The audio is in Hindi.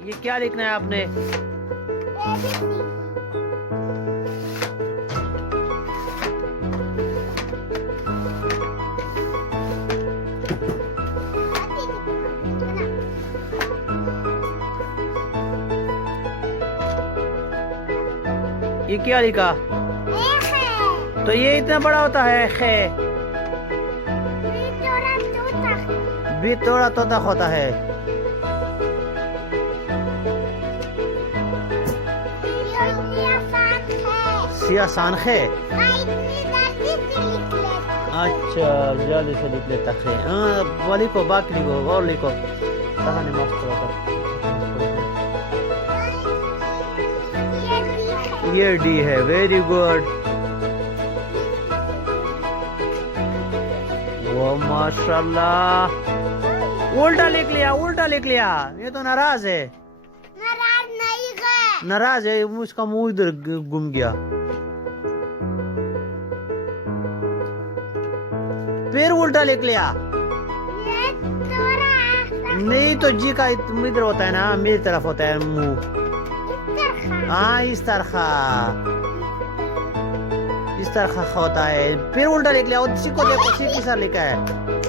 ये क्या लिखना है आपने? ये क्या लिखा? तो ये इतना बड़ा होता है खे? भी थोड़ा तोता होता है। सियासान खे। अच्छा जल्दी से लिख लेता खे। हाँ वो लिखो, बाकी लिखो और लिखो। कहानी मस्त होता। ये डी है, वेरी गुड। वो माशाल्लाह, उल्टा लिख लिया, उल्टा लिख लिया। ये तो नाराज है। नाराज नहीं है। नाराज है, उसका मुंह इधर घूम गया। फिर उल्टा लिख लिया। ये थोड़ा नहीं तो जी का इधर होता है ना, मेरी तरफ होता है मुंह। हाँ इस तरह होता है। फिर उल्टा लिख लिया। और सीखो, देखो सीधी सा लिखा है।